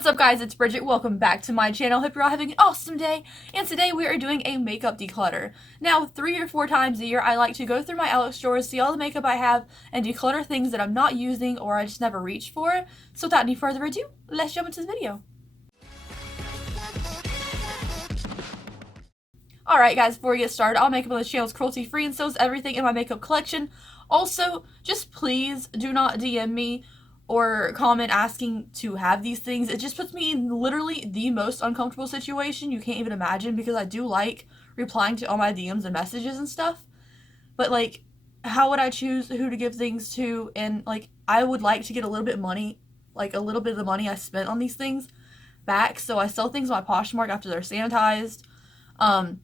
What's up guys, it's Bridget. Welcome back to my channel. Hope you're all having an awesome day. And today we are doing a makeup declutter. Now, 3 or 4 times a year I like to go through my Alex drawers, see all the makeup I have, and declutter things that I'm not using or I just never reach for. So without any further ado, let's jump into the video. Alright guys, before we get started, all makeup on this channel is cruelty-free and so is everything in my makeup collection. Also, just please do not DM me or comment asking to have these things. It just puts me in literally the most uncomfortable situation you can't even imagine, because I do like replying to all my DMs and messages and stuff. But like, how would I choose who to give things to? And like, I would like to get a little bit of money, like a little bit of the money I spent on these things back. So I sell things on my Poshmark after they're sanitized. And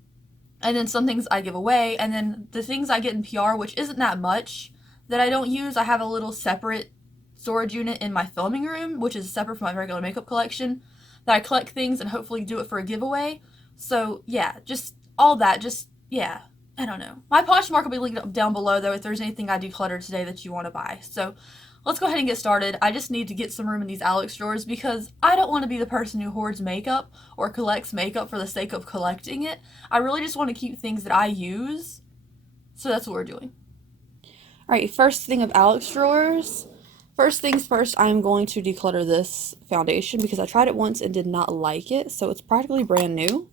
then some things I give away. And then the things I get in PR, which isn't that much that I don't use, I have a little separate storage unit in my filming room, which is separate from my regular makeup collection, that I collect things and hopefully do it for a giveaway. So yeah, just all that, yeah, I don't know. My Poshmark will be linked down below though if there's anything I decluttered today that you want to buy. So let's go ahead and get started. I just need to get some room in these Alex drawers because I don't want to be the person who hoards makeup or collects makeup for the sake of collecting it. I really just want to keep things that I use. So that's what we're doing. Alright, first thing of Alex drawers. First things first, I'm going to declutter this foundation because I tried it once and did not like it, so it's practically brand new.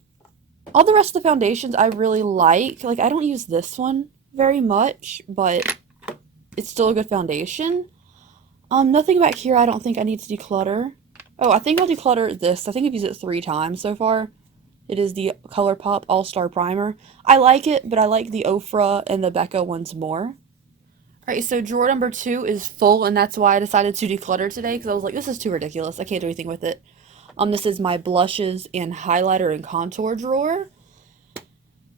All the rest of the foundations I really like. Like, I don't use this one very much, but it's still a good foundation. Nothing back here I don't think I need to declutter. Oh, I think I'll declutter this. I think I've used it 3 times so far. It is the ColourPop All-Star Primer. I like it, but I like the Ofra and the Becca ones more. Alright, so drawer number 2 is full, and that's why I decided to declutter today, because I was like, this is too ridiculous. I can't do anything with it. This is my blushes and highlighter and contour drawer.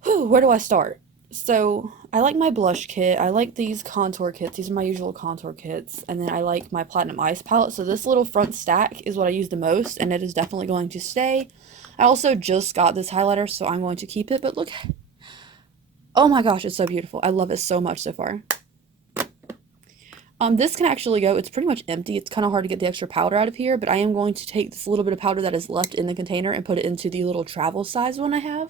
Whew, where do I start? So, I like my blush kit. I like these contour kits. These are my usual contour kits. And then I like my Platinum Ice palette. So this little front stack is what I use the most, and it is definitely going to stay. I also just got this highlighter, so I'm going to keep it. But look, oh my gosh, it's so beautiful. I love it so much so far. This can actually go, it's pretty much empty. It's kind of hard to get the extra powder out of here, but I am going to take this little bit of powder that is left in the container and put it into the little travel size one I have.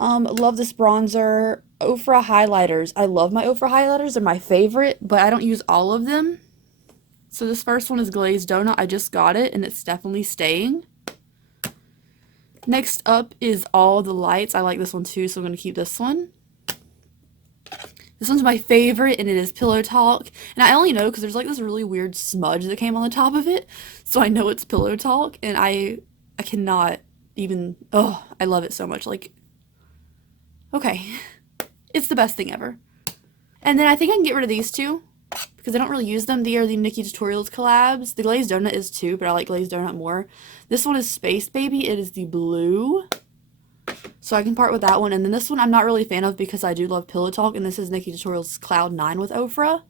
Love this bronzer. Ofra highlighters. I love my Ofra highlighters. They're my favorite, but I don't use all of them. So this first one is Glazed Donut. I just got it, and it's definitely staying. Next up is All the Lights. I like this one too, so I'm going to keep this one. This one's my favorite, and it is Pillow Talk. And I only know because there's like this really weird smudge that came on the top of it. So I know it's Pillow Talk, and I cannot even, oh, I love it so much. Like, okay. It's the best thing ever. And then I think I can get rid of these two because I don't really use them. They are the Nikki Tutorials collabs. The Glazed Donut is too, but I like Glazed Donut more. This one is Space Baby. It is the blue. So I can part with that one. And then this one I'm not really a fan of because I do love Pillow Talk, and this is Nikki Tutorials Cloud 9 with Ofra.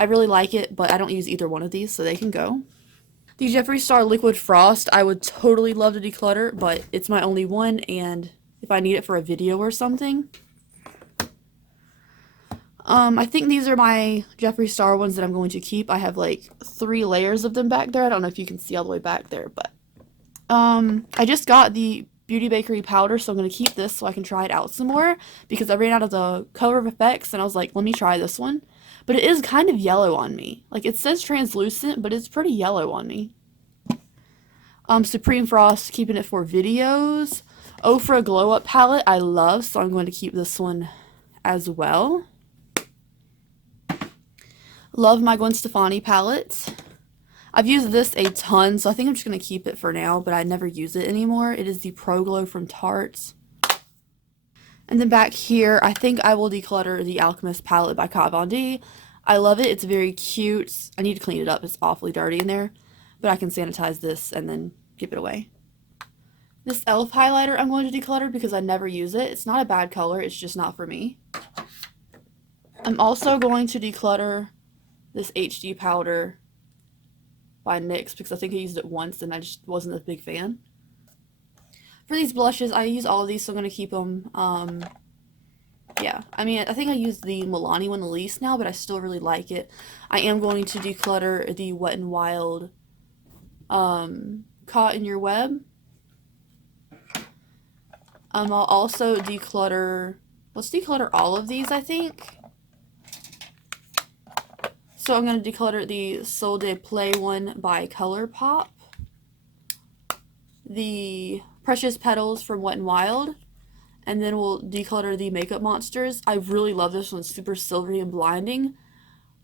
I really like it, but I don't use either one of these, so they can go. The Jeffree Star Liquid Frost, I would totally love to declutter, but it's my only one, and if I need it for a video or something. I think these are my Jeffree Star ones that I'm going to keep. I have like 3 layers of them back there. I don't know if you can see all the way back there, but I just got the Beauty Bakery powder, so I'm going to keep this so I can try it out some more, because I ran out of the Color Effects, and I was like, let me try this one. But it is kind of yellow on me. Like, it says translucent, but it's pretty yellow on me. Supreme Frost, keeping it for videos. Ofra Glow Up palette, I love, so I'm going to keep this one as well. Love my Gwen Stefani palette. I've used this a ton, so I think I'm just going to keep it for now, but I never use it anymore. It is the Pro Glow from Tarte. And then back here, I think I will declutter the Alchemist palette by Kat Von D. I love it. It's very cute. I need to clean it up. It's awfully dirty in there, but I can sanitize this and then give it away. This e.l.f. highlighter I'm going to declutter because I never use it. It's not a bad color. It's just not for me. I'm also going to declutter this HD powder by NYX because I think I used it once and I just wasn't a big fan. For these blushes, I use all of these, so I'm going to keep them. Yeah, I mean, I think I use the Milani one the least now, but I still really like it. I am going to declutter the Wet n Wild Caught in Your Web. I'll also declutter, let's declutter all of these, I think. So I'm going to declutter the Suic'de Play one by ColourPop, the Precious Petals from Wet n Wild, and then we'll declutter the Makeup Monsters. I really love this one, super silvery and blinding,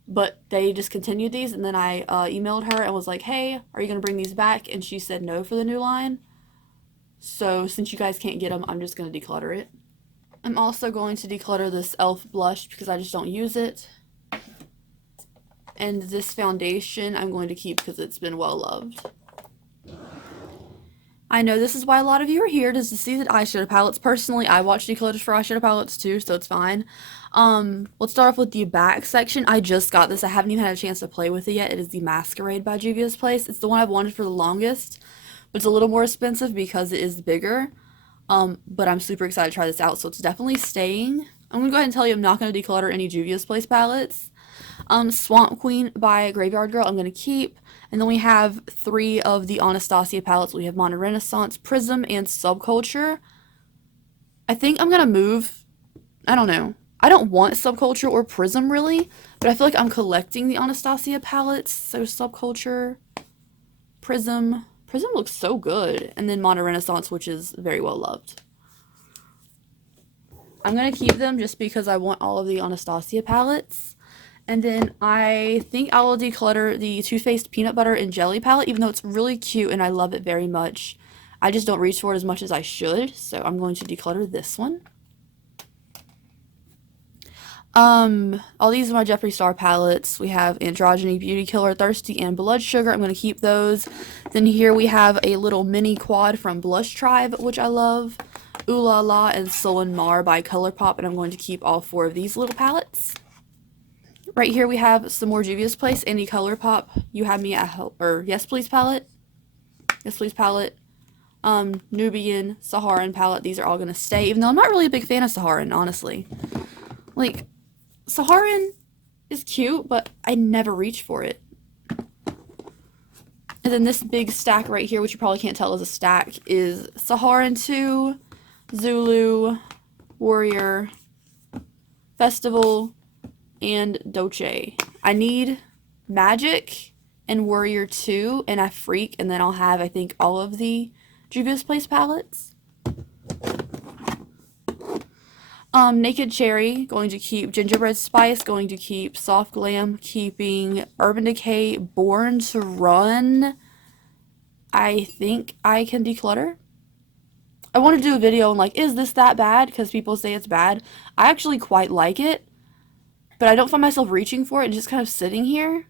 but they discontinued these, and then I emailed her and was like, hey, are you going to bring these back? And she said no for the new line. So since you guys can't get them, I'm just going to declutter it. I'm also going to declutter this e.l.f. blush because I just don't use it. And this foundation I'm going to keep because it's been well loved. I know this is why a lot of you are here, to see the eyeshadow palettes. Personally, I watch declutters for eyeshadow palettes too, so it's fine. Let's start off with the back section. I just got this. I haven't even had a chance to play with it yet. It is the Masquerade by Juvia's Place. It's the one I've wanted for the longest, but it's a little more expensive because it is bigger. But I'm super excited to try this out, so it's definitely staying. I'm going to go ahead and tell you I'm not going to declutter any Juvia's Place palettes. Swamp Queen by Graveyard Girl I'm going to keep. And then we have 3 of the Anastasia palettes. We have Modern Renaissance, Prism, and Subculture. I think I'm going to move, I don't know. I don't want Subculture or Prism really, but I feel like I'm collecting the Anastasia palettes. So Subculture, Prism looks so good. And then Modern Renaissance, which is very well loved. I'm going to keep them just because I want all of the Anastasia palettes. And then I think I will declutter the Too Faced Peanut Butter and Jelly palette, even though it's really cute and I love it very much. I just don't reach for it as much as I should, so I'm going to declutter this one. All these are my Jeffree Star palettes. We have Androgyny, Beauty Killer, Thirsty, and Blood Sugar. I'm going to keep those. Then here we have a little mini quad from Blush Tribe, which I love. Ooh La La and Sullen Mar by ColourPop, and I'm going to keep all 4 of these little palettes. Right here we have some more Juvia's Place, Any ColourPop, You Have Me at Help, or Yes Please palette. Yes Please palette. Nubian, Saharan palette. These are all going to stay, even though I'm not really a big fan of Saharan, honestly. Like, Saharan is cute, but I never reach for it. And then this big stack right here, which you probably can't tell is a stack, is Saharan 2, Zulu, Warrior, Festival, and Dolce. I need Magic and Warrior 2 and a Freak, and then I'll have, I think, all of the Juvia's Place palettes. Naked Cherry, going to keep Gingerbread Spice, going to keep Soft Glam, keeping Urban Decay, Born to Run. I think I can declutter. I want to do a video on, like, is this that bad? Because people say it's bad. I actually quite like it. But I don't find myself reaching for it and just kind of sitting here.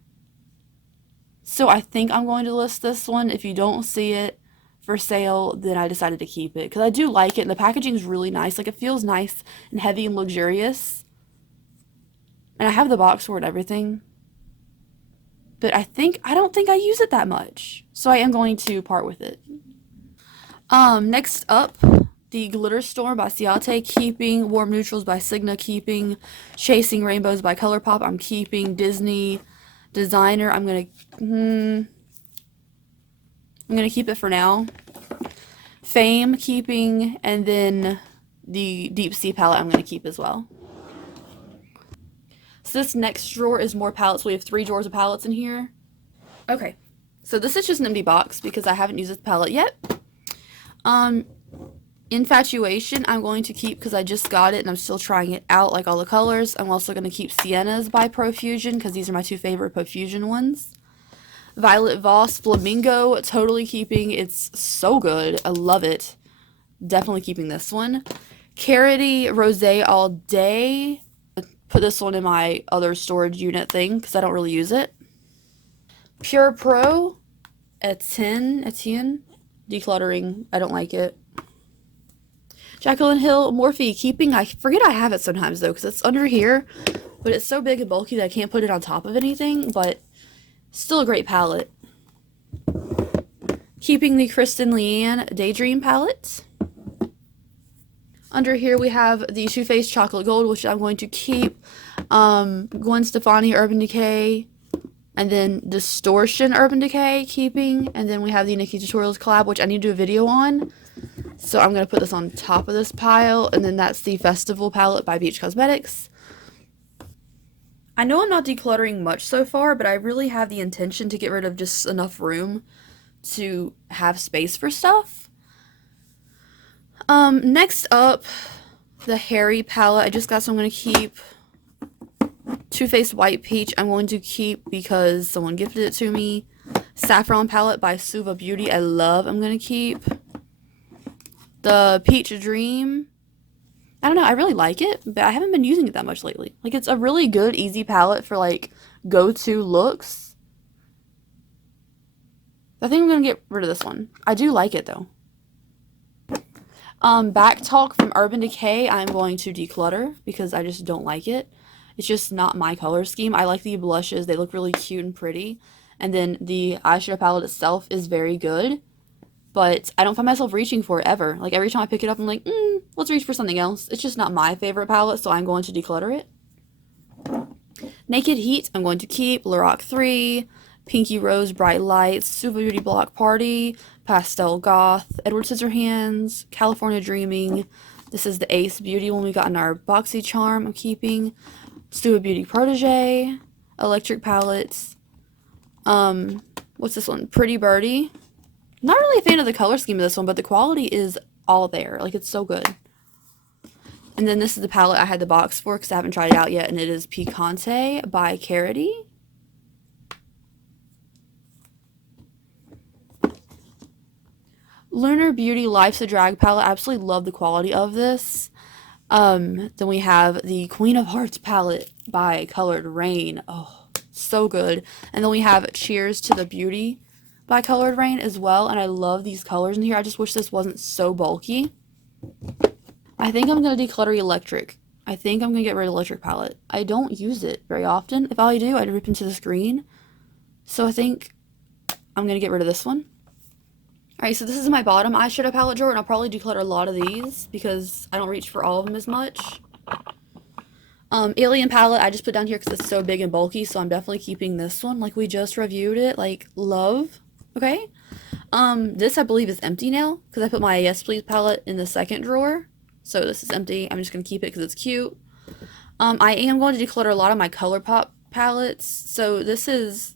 So I think I'm going to list this one. If you don't see it for sale, then I decided to keep it. Because I do like it, and the packaging is really nice. Like, it feels nice and heavy and luxurious. And I have the box for it and everything. But I don't think I use it that much. So I am going to part with it. Next up, the Glitter Storm by Ciate, keeping Warm Neutrals by Signa, keeping Chasing Rainbows by ColourPop, I'm keeping Disney Designer, I'm gonna keep it for now. Fame, keeping, and then the Deep Sea palette I'm gonna keep as well. So this next drawer is more palettes. We have 3 drawers of palettes in here. Okay, so this is just an empty box because I haven't used this palette yet. Infatuation I'm going to keep because I just got it and I'm still trying it out, like all the colors. I'm also going to keep Siennas by Profusion because these are my 2 favorite Profusion ones. Violet Voss Flamingo, totally keeping. It's so good. I love it. Definitely keeping this one. Carroty Rosé All Day. Put this one in my other storage unit thing because I don't really use it. Pure Pro Etienne. Decluttering. I don't like it. Jacqueline Hill Morphe, keeping. I forget I have it sometimes though because it's under here, but it's so big and bulky that I can't put it on top of anything, but still a great palette. Keeping the Kristen Leanne Daydream palette. Under here we have the Too Faced Chocolate Gold, which I'm going to keep. Gwen Stefani Urban Decay, And then Distortion Urban Decay keeping. And then we have the Nikki Tutorials collab, which I need to do a video on. So I'm going to put this on top of this pile. And then that's the Festival palette by Beach Cosmetics. I know I'm not decluttering much so far, but I really have the intention to get rid of just enough room to have space for stuff. Next up, the Harry palette. I just got, so I'm going to keep. Too Faced White Peach I'm going to keep because someone gifted it to me. Saffron palette by Suva Beauty I love, I'm going to keep. The Peach Dream, I don't know, I really like it, but I haven't been using it that much lately. Like, it's a really good, easy palette for, like, go-to looks. I think I'm going to get rid of this one. I do like it, though. Back Talk from Urban Decay I'm going to declutter because I just don't like it. It's just not my color scheme. I like the blushes. They look really cute and pretty. And then the eyeshadow palette itself is very good. But I don't find myself reaching for it ever. Like, every time I pick it up, I'm like, let's reach for something else. It's just not my favorite palette, so I'm going to declutter it. Naked Heat I'm going to keep. Lorac 3, Pinky Rose Bright Lights, Suva Beauty Block Party, Pastel Goth, Edward Scissorhands, California Dreaming. This is the Ace Beauty one we got in our Boxy Charm I'm keeping. Suva Beauty Protege, Electric Palettes. What's this one? Pretty Birdie. Not really a fan of the color scheme of this one, but the quality is all there. Like, it's so good. And then this is the palette I had the box for because I haven't tried it out yet, and it is Picante by Carity. Lunar Beauty Life's a Drag palette. I absolutely love the quality of this. Then we have the Queen of Hearts palette by Colored Rain. Oh, so good. And then we have Cheers to the Beauty by Colored Rain as well. And I love these colors in here. I just wish this wasn't so bulky. I think I'm going to declutter Electric. I think I'm going to get rid of Electric palette. I don't use it very often. If I do, I'd rip into this green. So I think I'm going to get rid of this one. Alright, so this is my bottom eyeshadow palette drawer, and I'll probably declutter a lot of these because I don't reach for all of them as much. Alien palette, I just put down here because it's so big and bulky, so I'm definitely keeping this one. Like, we just reviewed it. Like, love. Okay? This, I believe, is empty now because I put my Yes Please palette in the second drawer. So this is empty. I'm just going to keep it because it's cute. I am going to declutter a lot of my ColourPop palettes. So this is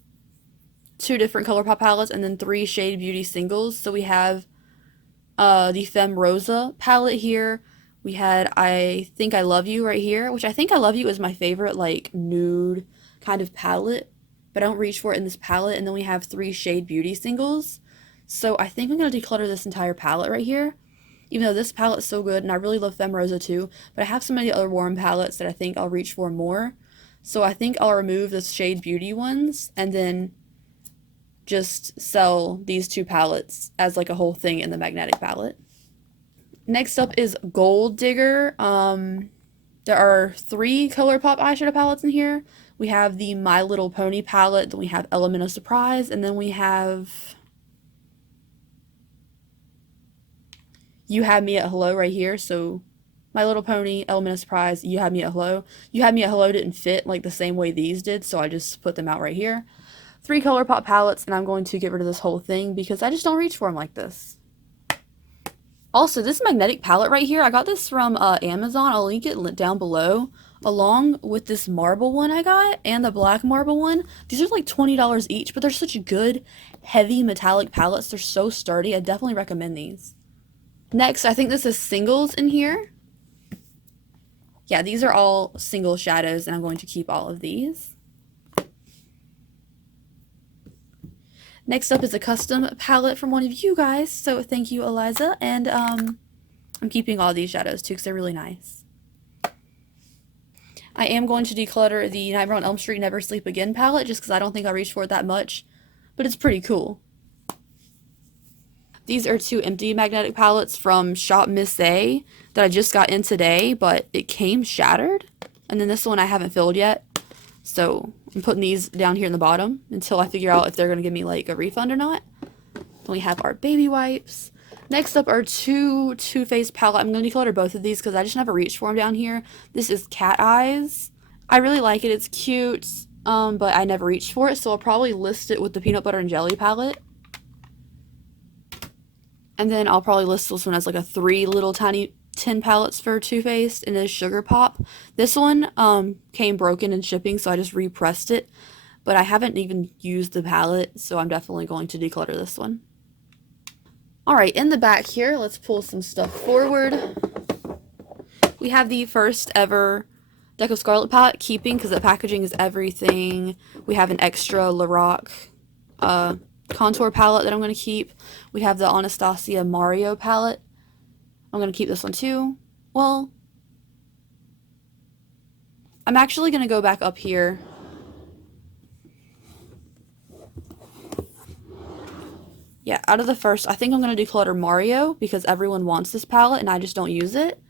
2 different ColourPop palettes and then 3 Shade Beauty singles. So we have the Femme Rosa palette here. We had I Think I Love You right here, which I Think I Love You is my favorite, like, nude kind of palette, but I don't reach for it in this palette. And then we have 3 Shade Beauty singles. So I think I'm going to declutter this entire palette right here, even though this palette is so good, and I really love Femme Rosa too, but I have so many other warm palettes that I think I'll reach for more. So I think I'll remove the Shade Beauty ones, and then just sell these 2 palettes as like a whole thing in the magnetic palette. Next up is Gold Digger. There are 3 ColourPop eyeshadow palettes in here. We have the My Little Pony palette, then we have Element of Surprise, and then we have You Had Me at Hello right here. So My Little Pony, Element of Surprise, You Had Me at Hello. You Had Me at Hello didn't fit like the same way these did, so I just put them out right here. 3 ColourPop palettes, and I'm going to get rid of this whole thing because I just don't reach for them like this. Also, this magnetic palette right here, I got this from Amazon. I'll link it down below, along with this marble one I got and the black marble one. These are like $20 each, but they're such good, heavy metallic palettes. They're so sturdy. I definitely recommend these. Next, I think this is singles in here. Yeah, these are all single shadows, and I'm going to keep all of these. Next up is a custom palette from one of you guys, so thank you, Eliza, and I'm keeping all these shadows too because they're really nice. I am going to declutter the Nightmare on Elm Street Never Sleep Again palette just because I don't think I'll reach for it that much, but it's pretty cool. These are 2 empty magnetic palettes from Shop Miss A that I just got in today, but it came shattered, and then this one I haven't filled yet, so I'm putting these down here in the bottom until I figure out if they're going to give me like a refund or not. Then we have our baby wipes. Next up are 2 Too Faced palette. I'm going to declutter both of these because I just never reached for them down here. This is Cat Eyes. I really like it. It's cute. but I never reached for it, so I'll probably list it with the peanut butter and jelly palette. And then I'll probably list this one as like a 3 little tiny 10 palettes for Too Faced, and it's Sugar Pop. This one came broken in shipping, so I just repressed it, but I haven't even used the palette, so I'm definitely going to declutter this one. Alright, in the back here, let's pull some stuff forward. We have the first ever Deco Scarlet palette, keeping because the packaging is everything. We have an extra Lorac contour palette that I'm going to keep. We have the Anastasia Mario palette. I'm going to keep this one too. Well, I'm actually going to go back up here. Yeah, out of the first, I think I'm going to declutter Mario because everyone wants this palette and I just don't use it.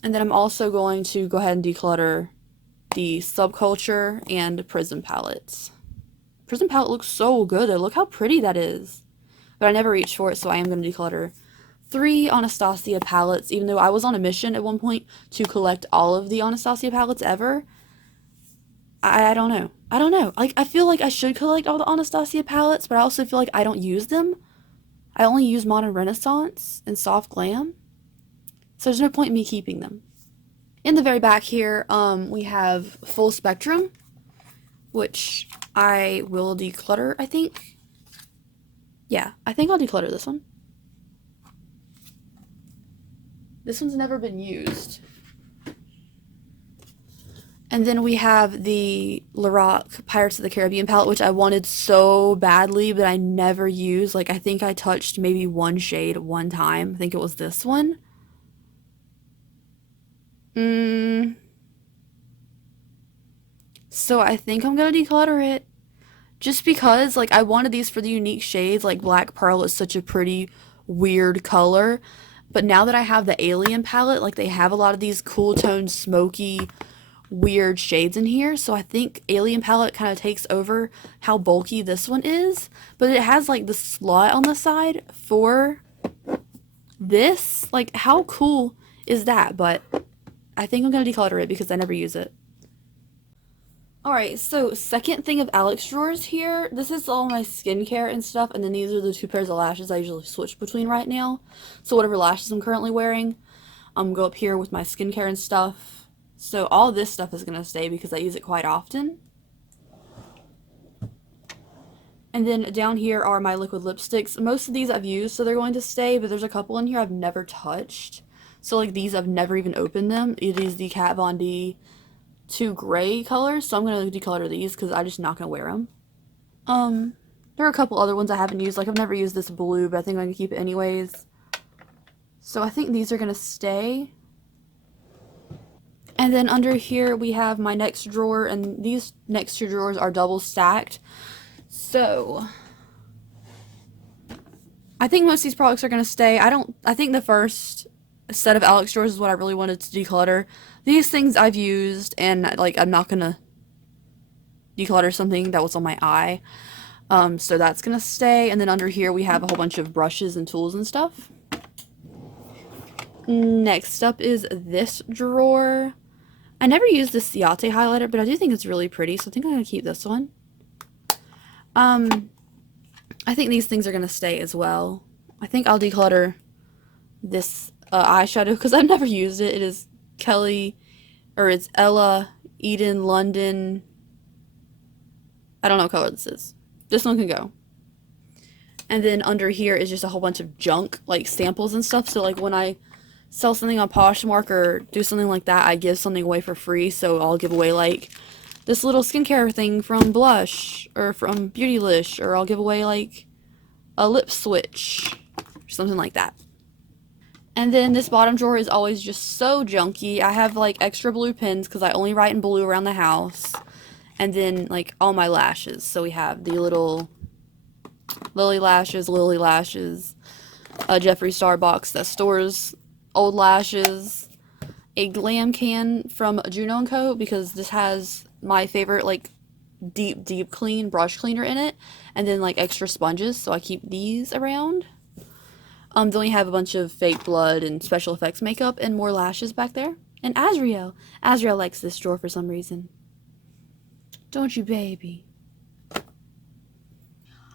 And then I'm also going to go ahead and declutter the Subculture and Prism palettes. Prism palette looks so good. Look how pretty that is. But I never reached for it, so I am going to declutter 3 Anastasia palettes, even though I was on a mission at one point to collect all of the Anastasia palettes ever. I don't know. I don't know. Like, I feel like I should collect all the Anastasia palettes, but I also feel like I don't use them. I only use Modern Renaissance and Soft Glam. So there's no point in me keeping them. In the very back here, we have Full Spectrum, which I will declutter, I think. Yeah, I think I'll declutter this one. This one's never been used. And then we have the Lorac Pirates of the Caribbean palette, which I wanted so badly, but I never used. Like, I think I touched maybe one shade one time. I think it was this one. So I think I'm gonna declutter it. Just because, like, I wanted these for the unique shades. Like, Black Pearl is such a pretty, weird color. But now that I have the Alien palette, like, they have a lot of these cool toned, smoky, weird shades in here. So I think Alien palette kind of takes over how bulky this one is. But it has, like, the slot on the side for this. Like, how cool is that? But I think I'm going to declutter it because I never use it. Alright, so second thing of Alex drawers here. This is all my skincare and stuff, and then these are the 2 pairs of lashes I usually switch between right now. So whatever lashes I'm currently wearing, go up here with my skincare and stuff. So all this stuff is going to stay because I use it quite often. And then down here are my liquid lipsticks. Most of these I've used, so they're going to stay, but there's a couple in here I've never touched. So, like, these, I've never even opened them. It is the Kat Von D 2 gray colors, so I'm going to declutter these because I'm just not going to wear them. There are a couple other ones I haven't used. Like, I've never used this blue, but I think I'm going to keep it anyways. So I think these are going to stay. And then under here we have my next drawer, and these next 2 drawers are double stacked. So I think most of these products are going to stay. I think the first set of Alex drawers is what I really wanted to declutter. These things I've used, and, like, I'm not gonna declutter something that was on my eye. So that's gonna stay. And then under here we have a whole bunch of brushes and tools and stuff. Next up is this drawer. I never used the Ciate highlighter, but I do think it's really pretty, so I think I'm gonna keep this one. I think these things are gonna stay as well. I think I'll declutter this eyeshadow because I've never used it. It is it's Ella Eden London. I don't know what color this is. This one can go. And then under here is just a whole bunch of junk, like samples and stuff. So, like, when I sell something on Poshmark or do something like that, I give something away for free. So I'll give away, like, this little skincare thing from Blush or from Beautylish, or I'll give away, like, a lip switch or something like that. And then this bottom drawer is always just so junky. I have, like, extra blue pens because I only write in blue around the house. And then, like, all my lashes. So we have the little Lily lashes, Jeffree Star box that stores old lashes, a glam can from Juno & Co. because this has my favorite, like, deep clean brush cleaner in it. And then, like, extra sponges, so I keep these around. Then we have a bunch of fake blood and special effects makeup and more lashes back there. And Azriel likes this drawer for some reason. Don't you, baby?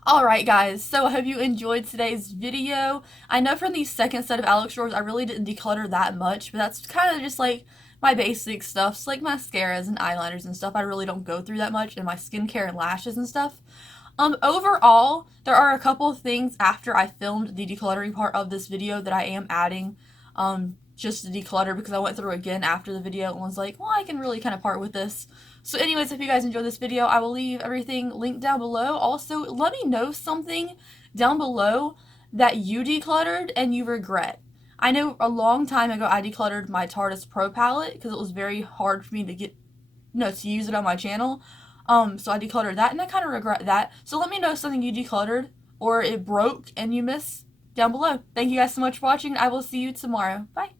Alright guys, so I hope you enjoyed today's video. I know from the second set of Alex drawers I really didn't declutter that much, but that's kind of just like my basic stuff, so like mascaras and eyeliners and stuff I really don't go through that much, and my skincare and lashes and stuff. Overall, there are a couple of things after I filmed the decluttering part of this video that I am adding, just to declutter, because I went through again after the video and was like, well, I can really kind of part with this. So anyways, if you guys enjoyed this video, I will leave everything linked down below. Also, let me know something down below that you decluttered and you regret. I know a long time ago I decluttered my Tardis Pro palette because it was very hard for me to get, to use it on my channel. So I decluttered that and I kind of regret that. So let me know something you decluttered or it broke and you miss down below. Thank you guys so much for watching. I will see you tomorrow. Bye.